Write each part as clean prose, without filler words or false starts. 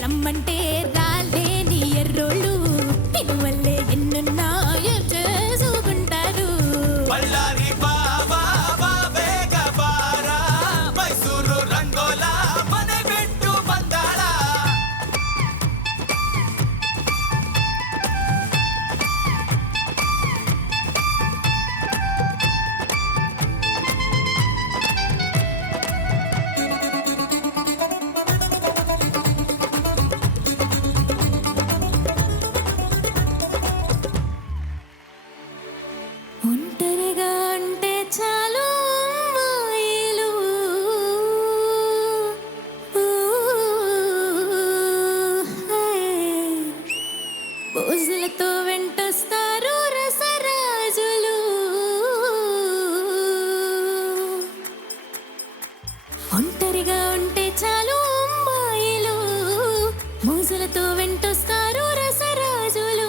రమ్మంటే రాలేని ఎర్రోళ్ళు తినువల్లే ఎన్నున్నాయో చేసుకుంటారు. బళ్ళారి బాబా బాబేగ బారా మైసూరు రంగోలా మన పెట్టు బందాళ పూజలతో వెంటొస్తారు రసరాజులు. ఒంటరిగా ఉంటే చాలు అమ్మాయిలు మోజులతో వెంటొస్తారు రసరాజులు.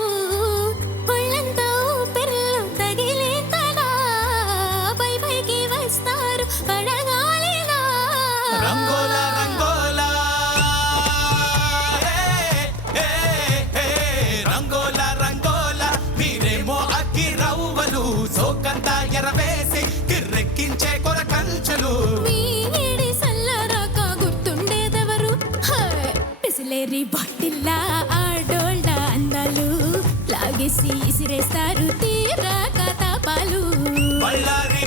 ఒళ్ళంతా ఊపిరిలో తగిలేంతలా పై పైకి వస్తారు పడగాలిలా. రంగోలా రంగోలా రంగోలా రంగోలా మీరేమో అగ్గి రవ్వలు సోకంతా ఎరవేసి కిర్రెక్కించే కొర కంచెలు. మీ ఏడి సల్లరాక గుర్తుండేదెవరు? పిసిలేరి బాటిల్లా ఆడోళ్ళ అందాలు లాగేసి ఇసిరేస్తారు తీరాక తాపాలు. బళ్ళారి